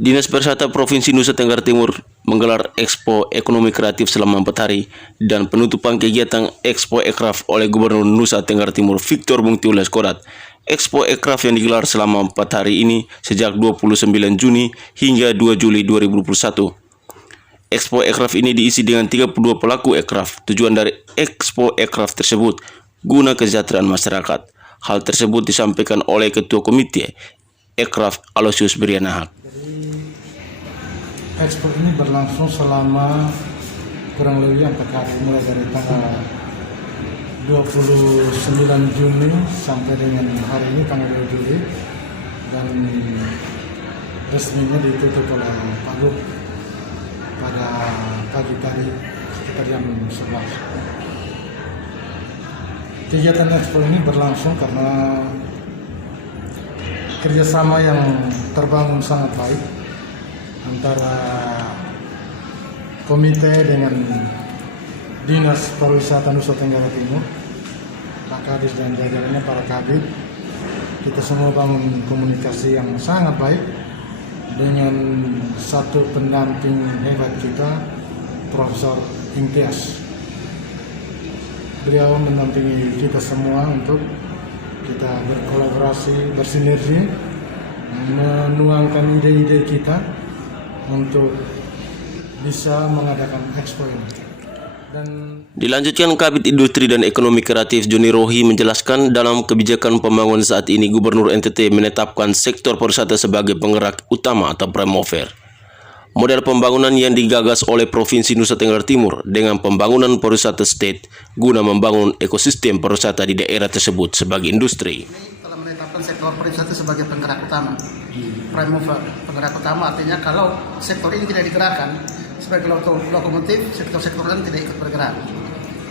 Dinas Pariwisata Provinsi Nusa Tenggara Timur menggelar Expo Ekonomi Kreatif selama 4 hari dan penutupan kegiatan Expo Ekraf oleh Gubernur Nusa Tenggara Timur Victor Bungtiulas Kodat. Expo Ekraf yang digelar selama 4 hari ini sejak 29 Juni hingga 2 Juli 2021. Expo Ekraf ini diisi dengan 32 pelaku Ekraf. Tujuan dari Expo Ekraf tersebut guna kesejahteraan masyarakat. Hal tersebut disampaikan oleh Ketua Komite Ekraf Aloysius Brianahak. Expo ini berlangsung selama kurang lebih 4 hari, mulai dari tanggal 29 Juni sampai dengan hari ini tanggal 2 Juli, dan resminya ditutup oleh Pak Gub pada pagi tadi sekitar jam 11. Kegiatan Expo ini berlangsung karena kerjasama yang terbangun sangat baik antara komite dengan Dinas Pariwisata Nusa Tenggara Timur, Pak Kadis dan jajarannya, para kabit. Kita semua bangun komunikasi yang sangat baik dengan satu pendamping hebat kita, Profesor Imtiaz. Beliau mendampingi kita semua untuk kita berkolaborasi, bersinergi, menuangkan ide-ide kita untuk bisa mengadakan expo ini. Dilanjutkan Kabid Industri dan Ekonomi Kreatif Joni Rohi menjelaskan dalam kebijakan pembangunan saat ini Gubernur NTT menetapkan sektor pariwisata sebagai penggerak utama atau prime mover. Model pembangunan yang digagas oleh Provinsi Nusa Tenggara Timur dengan pembangunan pariwisata state guna membangun ekosistem pariwisata di daerah tersebut sebagai industri. Telah menetapkan sektor pariwisata sebagai penggerak utama, prime mover. Penggerak utama artinya kalau sektor ini tidak digerakkan sebagai lokomotif, sektor-sektor lain tidak ikut bergerak.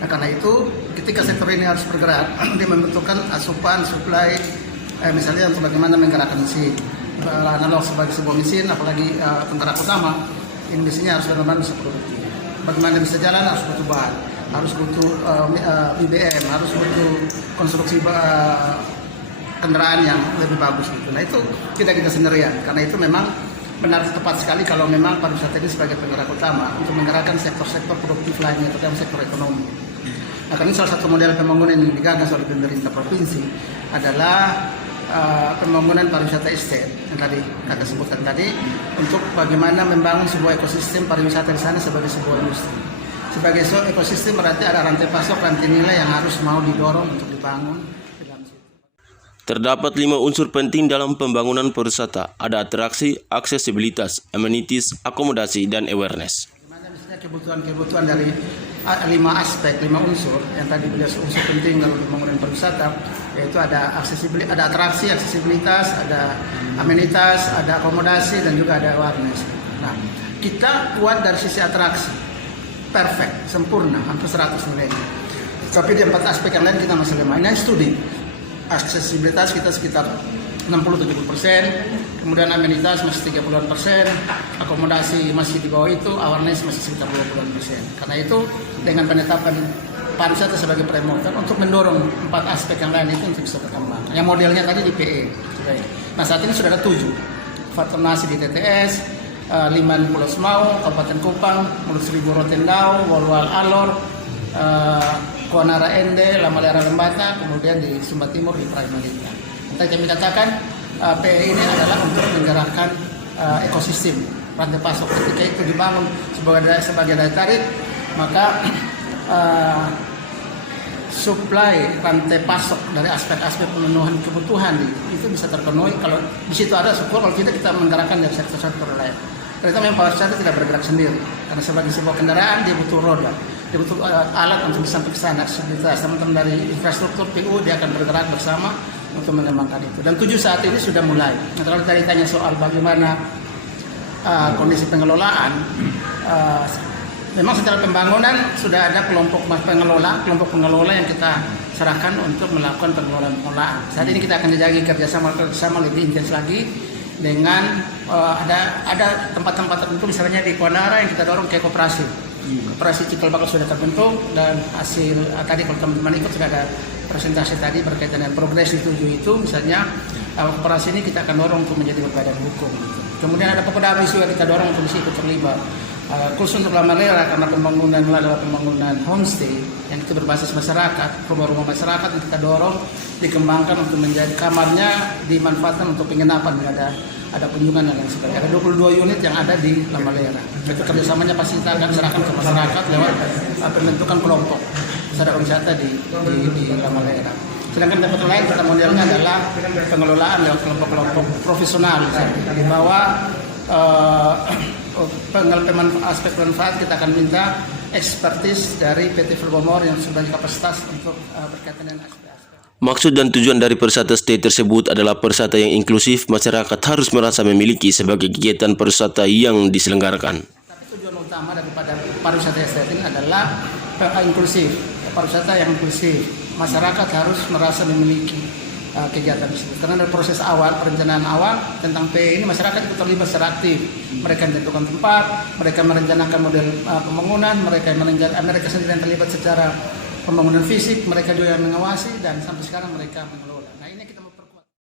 Nah, karena itu ketika sektor ini harus bergerak, dia membutuhkan asupan, supply, misalnya untuk bagaimana menggerakkan mesin. Analog sebagai sebuah mesin, apalagi penggerak utama, ini mesinnya harus benar-benar bisa produktif. Bagaimana bisa jalan harus butuh bahan, harus butuh BBM, harus butuh konstruksi kendaraan yang lebih bagus gitu. Nah, itu tidak kita sendirian, karena itu memang benar tepat sekali kalau memang pariwisata ini sebagai penggerak utama untuk menggerakkan sektor-sektor produktif lainnya terutama sektor ekonomi. Nah, karena salah satu model pembangunan yang digagas oleh pemerintah provinsi adalah pembangunan pariwisata estate yang tadi kakak sebutkan tadi, untuk bagaimana membangun sebuah ekosistem pariwisata di sana sebagai sebuah industri. Sebagai ekosistem berarti ada rantai pasok, rantai nilai yang harus mau didorong untuk dibangun. Terdapat 5 unsur penting dalam pembangunan pariwisata. Ada atraksi, aksesibilitas, amenities, akomodasi, dan awareness. Bagaimana misalnya kebutuhan dari 5 aspek, 5 unsur yang tadi beliau unsur penting dalam pembangunan pariwisata, yaitu ada aksesibilitas, ada atraksi, aksesibilitas, ada amenitas, ada akomodasi, dan juga ada awareness. Nah, kita kuat dari sisi atraksi, perfect, sempurna, hampir 100 nilainya. Tapi di 4 aspek yang lain kita masih lemah. Ini studi. Aksesibilitas kita sekitar 60-70%, kemudian amenitas masih 30%, akomodasi masih di bawah itu, awareness masih sekitar 20%. Karena itu dengan penetapan pariwisata sebagai prime mover untuk mendorong 4 aspek yang lain itu untuk bisa berkembang. Yang modelnya tadi di PE. Nah, saat ini sudah ada 7. Faternasi di TTS, Liman Pulau Semau, Kabupaten Kupang, Mulut Seribu Rotendau, Walwal Alor, Kuanara Ende, Lamalera Lembata, kemudian di Sumba Timur di Pramalita. Nanti kami katakan PE ini adalah untuk menggerakkan ekosistem rantai pasok. Ketika itu dibangun sebagai daya tarik, maka supply rantai pasok dari aspek-aspek pemenuhan kebutuhan itu bisa terpenuhi. Kalau di situ ada syukur, kalau tidak kita menggerakkan dari sektor-sektor lain. Karena memang pariwisata tidak bergerak sendiri. Karena sebagai sebuah kendaraan dia butuh roda, dia butuh alat untuk sampai ke sana. Teman-teman dari infrastruktur PU dia akan bergerak bersama untuk mengembangkan itu. Dan 7 saat ini sudah mulai. Nah, kalau tadi tanya soal bagaimana kondisi pengelolaan, memang setelah pembangunan sudah ada kelompok pengelola yang kita serahkan untuk melakukan pengelolaan. Saat ini kita akan menjadi kerjasama lebih intens lagi dengan ada tempat-tempat tertentu, misalnya di Kuanara yang kita dorong ke koperasi. Operasi cikal bakal sudah terbentuk dan hasil tadi kalau teman-teman ikut sudah ada presentasi tadi berkaitan dengan progres di 7 itu, misalnya operasi ini kita akan dorong untuk menjadi badan hukum. Kemudian ada beberapa isu yang kita dorong untuk bisa ikut terlibat. Khusus untuk Lamalera karena pembangunan adalah pembangunan homestay yang itu berbasis masyarakat, rumah-rumah masyarakat yang kita dorong dikembangkan untuk menjadi kamarnya dimanfaatkan untuk penginapan, ada kunjungan dan lain sebagainya. Ada 22 unit yang ada di Lamalera. Itu kerjasamanya pasti kita akan serahkan ke masyarakat lewat pembentukan kelompok sadar wisata di Lamalera. Sedangkan tempat lain kita modelnya adalah pengelolaan lewat kelompok-kelompok profesional. Di bawah aspek manfaat kita akan minta ekspertis dari PT Filbomor yang sudah kapasitas untuk berkaitan dengan aspek-aspek. Maksud dan tujuan dari pariwisata stay tersebut adalah pariwisata yang inklusif, masyarakat harus merasa memiliki sebagai kegiatan pariwisata yang diselenggarakan. Tapi tujuan utama daripada pariwisata stay ini adalah inklusif, pariwisata yang inklusif. Masyarakat harus merasa memiliki kegiatan tersebut. Karena dari proses awal, perencanaan awal tentang PE ini masyarakat itu terlibat secara aktif. Mereka menentukan tempat, mereka merencanakan model pembangunan, mereka sendiri yang terlibat secara pembangunan fisik, mereka juga yang mengawasi dan sampai sekarang mereka mengelola. Nah ini kita